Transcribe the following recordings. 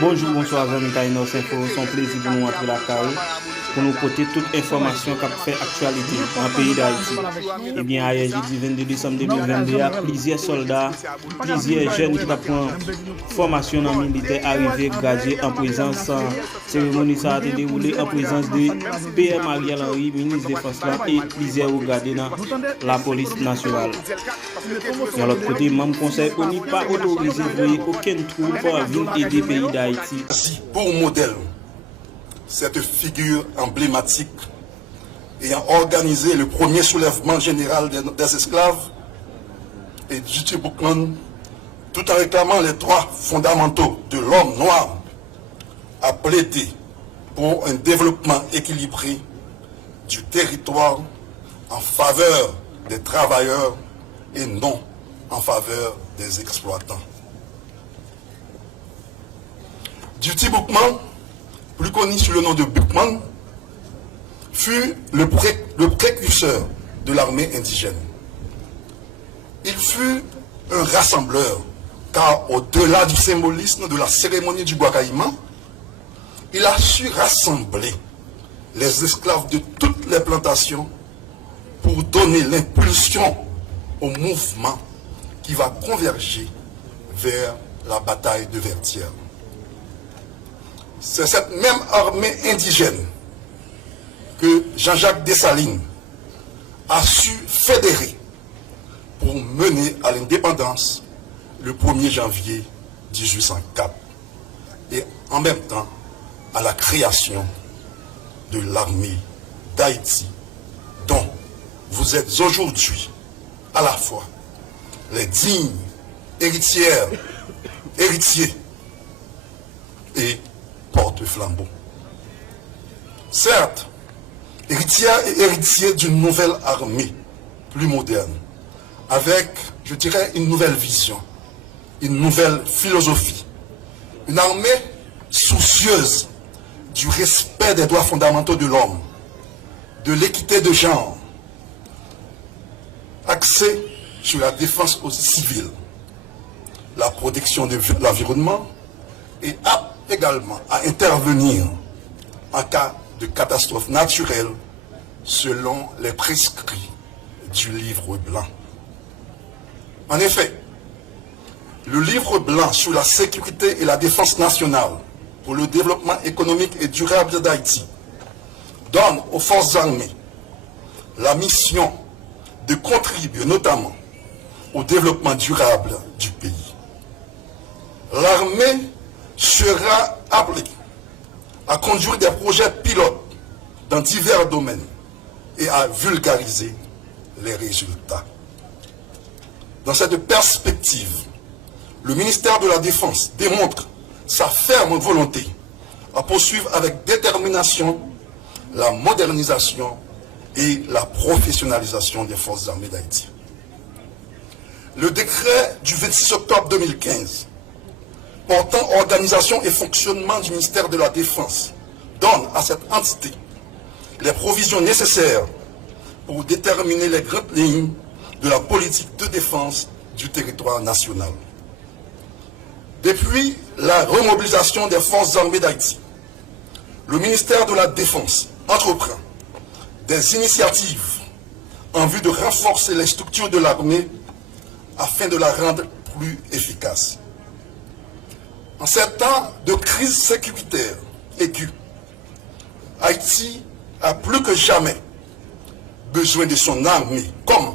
Bonjour, bonsoir, amis Kainos Info. C'est un plaisir pour nous entrer la caille, pour nous porter toute information qui fait actualité dans le pays d'Haïti. Eh bien, hier, jeudi 22 décembre 2022, il y a plusieurs soldats, plusieurs jeunes qui prennent formation dans le militaire arrivés gradés en présence, cérémonie ça a été déroulée en présence de PM Ariel Henry, ministre de Défense et plusieurs regardés dans la police nationale. De l'autre côté, même conseil ONU pas autorisé de aucun trouble pour venir aider le pays d'Haïti. Pour modèle, cette figure emblématique ayant organisé le premier soulèvement général des esclaves et du Boukman, tout en réclamant les droits fondamentaux de l'homme noir, a plaidé pour un développement équilibré du territoire en faveur des travailleurs et non en faveur des exploitants. Duty Boukman, plus connu sous le nom de Boukman, fut le précurseur de l'armée indigène. Il fut un rassembleur, car au-delà du symbolisme de la cérémonie du Guacaïma, il a su rassembler les esclaves de toutes les plantations pour donner l'impulsion au mouvement qui va converger vers la bataille de Vertières. C'est cette même armée indigène que Jean-Jacques Dessalines a su fédérer pour mener à l'indépendance le 1er janvier 1804 et en même temps à la création de l'armée d'Haïti dont vous êtes aujourd'hui à la fois les dignes héritiers et porte-flambeau. Certes, héritière et héritier d'une nouvelle armée plus moderne, avec, je dirais, une nouvelle vision, une nouvelle philosophie, une armée soucieuse du respect des droits fondamentaux de l'homme, de l'équité de genre, axée sur la défense civile, la protection de l'environnement et apte également à intervenir en cas de catastrophe naturelle selon les prescrits du livre blanc. En effet, le livre blanc sur la sécurité et la défense nationale pour le développement économique et durable d'Haïti donne aux forces armées la mission de contribuer notamment au développement durable du pays. L'armée sera appelée à conduire des projets pilotes dans divers domaines et à vulgariser les résultats. Dans cette perspective, le ministère de la Défense démontre sa ferme volonté à poursuivre avec détermination la modernisation et la professionnalisation des forces armées d'Haïti. Le décret du 26 octobre 2015 portant organisation et fonctionnement du ministère de la Défense donne à cette entité les provisions nécessaires pour déterminer les grandes lignes de la politique de défense du territoire national. Depuis la remobilisation des forces armées d'Haïti, le ministère de la Défense entreprend des initiatives en vue de renforcer les structures de l'armée afin de la rendre plus efficace. En ces temps de crise sécuritaire aiguë, Haïti a plus que jamais besoin de son armée comme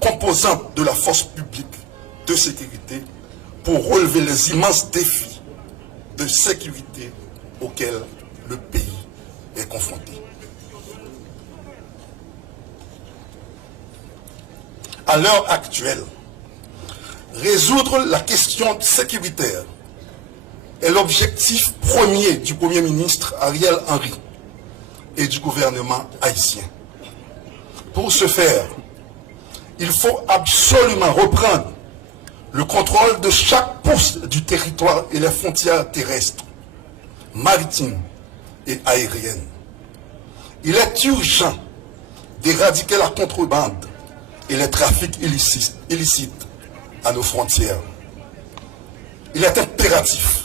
composante de la force publique de sécurité pour relever les immenses défis de sécurité auxquels le pays est confronté. À l'heure actuelle, résoudre la question sécuritaire est l'objectif premier du Premier ministre Ariel Henry et du gouvernement haïtien. Pour ce faire, il faut absolument reprendre le contrôle de chaque pouce du territoire et les frontières terrestres, maritimes et aériennes. Il est urgent d'éradiquer la contrebande et les trafics illicites à nos frontières. Il est impératif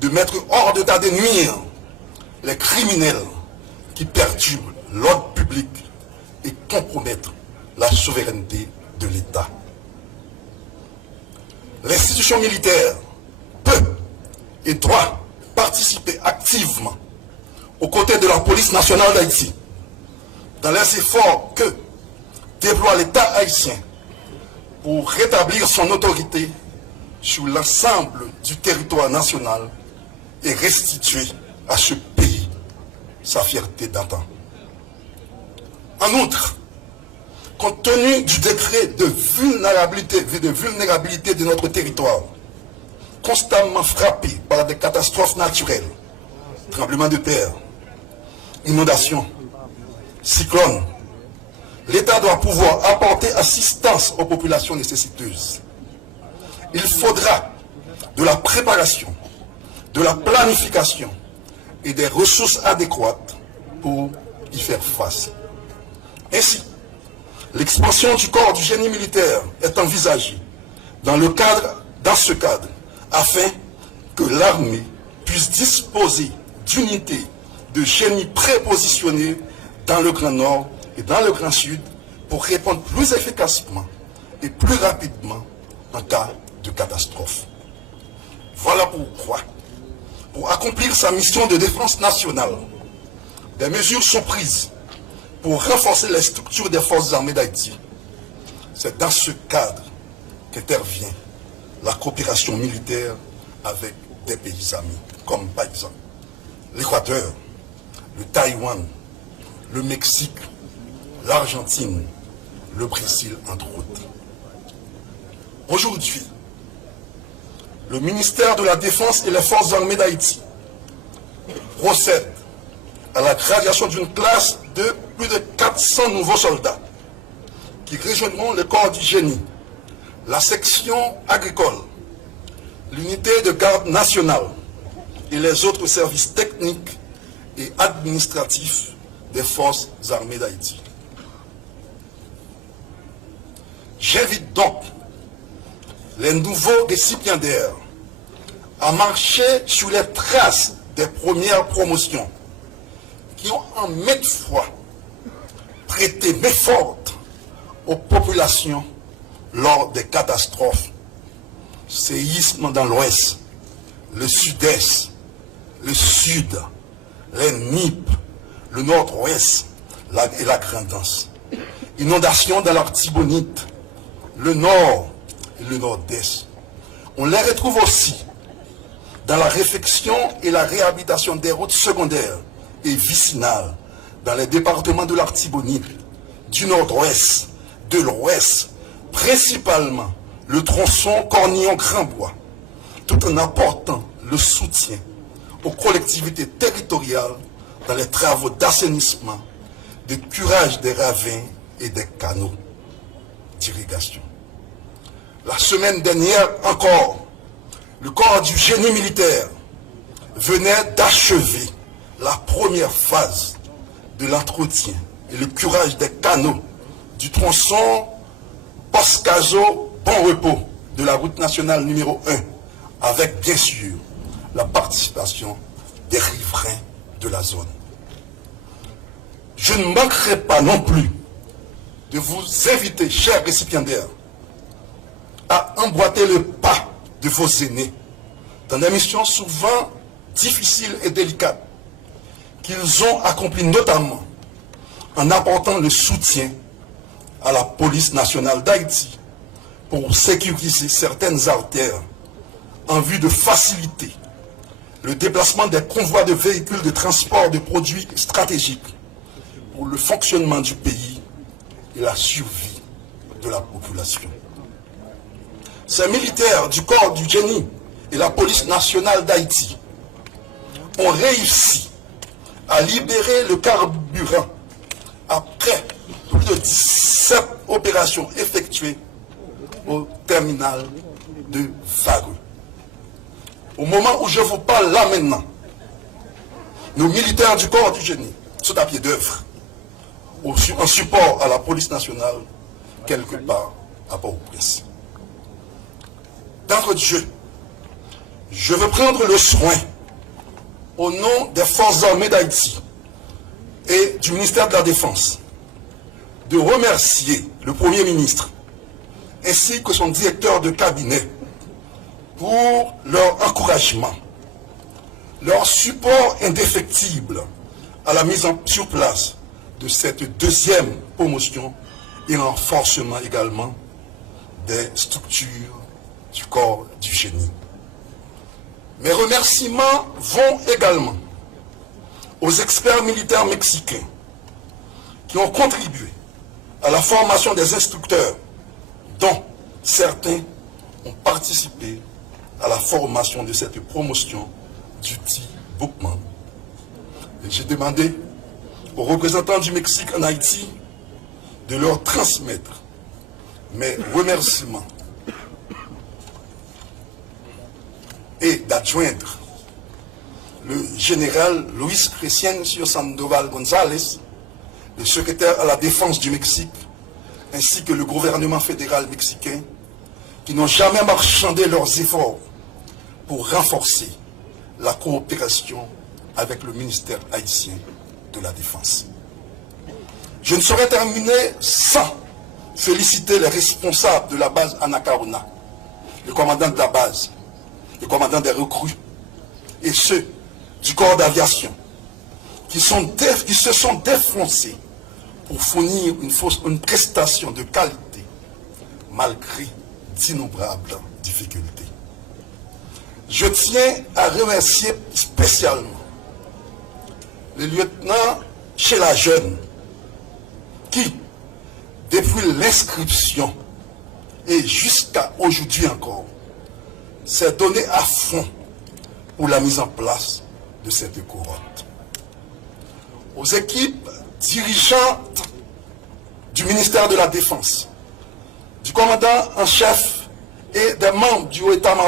de mettre hors d'état de nuire les criminels qui perturbent l'ordre public et compromettent la souveraineté de l'État. L'institution militaire peut et doit participer activement aux côtés de la police nationale d'Haïti dans les efforts que déploie l'État haïtien pour rétablir son autorité sur l'ensemble du territoire national et restituer à ce pays sa fierté d'antan. En outre, compte tenu du degré de vulnérabilité de notre territoire, constamment frappé par des catastrophes naturelles, tremblements de terre, inondations, cyclones, l'État doit pouvoir apporter assistance aux populations nécessiteuses. Il faudra de la préparation, de la planification et des ressources adéquates pour y faire face. Ainsi, l'expansion du corps du génie militaire est envisagée dans ce cadre, afin que l'armée puisse disposer d'unités de génie prépositionnées dans le Grand Nord et dans le Grand Sud pour répondre plus efficacement et plus rapidement en cas de catastrophe. Voilà pourquoi, pour accomplir sa mission de défense nationale, des mesures sont prises pour renforcer les structures des forces armées d'Haïti. C'est dans ce cadre qu'intervient la coopération militaire avec des pays amis, comme par exemple l'Équateur, le Taïwan, le Mexique, l'Argentine, le Brésil, entre autres. Aujourd'hui, le ministère de la Défense et les forces armées d'Haïti procède à la graduation d'une classe de plus de 400 nouveaux soldats qui rejoindront le corps du génie, la section agricole, l'unité de garde nationale et les autres services techniques et administratifs des forces armées d'Haïti. J'invite donc les nouveaux récipiendaires à marcher sur les traces des premières promotions qui ont en maintes fois prêté main forte aux populations lors des catastrophes, séismes dans l'ouest, le sud-est, le sud, les NIP, le nord-ouest et la Grand'Anse, inondations dans l'Artibonite, le nord et le nord-est. On les retrouve aussi dans la réfection et la réhabilitation des routes secondaires et vicinales dans les départements de l'Artibonite, du nord-ouest, de l'ouest, principalement le tronçon Cornillon-Grandbois, tout en apportant le soutien aux collectivités territoriales dans les travaux d'assainissement, de curage des ravins et des canaux d'irrigation. La semaine dernière encore, le corps du génie militaire venait d'achever la première phase de l'entretien et le curage des canaux du tronçon Poscazo-Bon Repos de la route nationale numéro 1, avec bien sûr la participation des riverains de la zone. Je ne manquerai pas non plus de vous inviter, chers récipiendaires, à emboîter le pas de vos aînés dans des missions souvent difficiles et délicates qu'ils ont accomplies notamment en apportant le soutien à la police nationale d'Haïti pour sécuriser certaines artères en vue de faciliter le déplacement des convois de véhicules de transport de produits stratégiques pour le fonctionnement du pays et la survie de la population. Ces militaires du corps du génie et la police nationale d'Haïti ont réussi à libérer le carburant après plus de 17 opérations effectuées au terminal de Vareux. Au moment où je vous parle là maintenant, nos militaires du corps du génie sont à pied d'œuvre en support à la police nationale quelque part à Port-au-Prince. D'entre Dieu, je veux prendre le soin, au nom des forces armées d'Haïti et du ministère de la Défense, de remercier le Premier ministre ainsi que son directeur de cabinet pour leur encouragement, leur support indéfectible à la mise sur place de cette deuxième promotion et renforcement également des structures du corps du génie. Mes remerciements vont également aux experts militaires mexicains qui ont contribué à la formation des instructeurs, dont certains ont participé à la formation de cette promotion d'Uti Boukman. J'ai demandé aux représentants du Mexique en Haïti de leur transmettre mes remerciements et d'adjoindre le général Luis Crescencio Sandoval González, le secrétaire à la défense du Mexique, ainsi que le gouvernement fédéral mexicain, qui n'ont jamais marchandé leurs efforts pour renforcer la coopération avec le ministère haïtien de la Défense. Je ne saurais terminer sans féliciter les responsables de la base Anacaona, le commandant de la base, le commandant des recrues, et ceux du corps d'aviation, qui se sont défoncés pour fournir une prestation de qualité, malgré d'innombrables difficultés. Je tiens à remercier spécialement le lieutenant Chelajeune, qui, depuis l'inscription et jusqu'à aujourd'hui encore, s'est donné à fond pour la mise en place de cette cohorte. Aux équipes dirigeantes du ministère de la Défense, du commandant en chef et des membres du haut état-major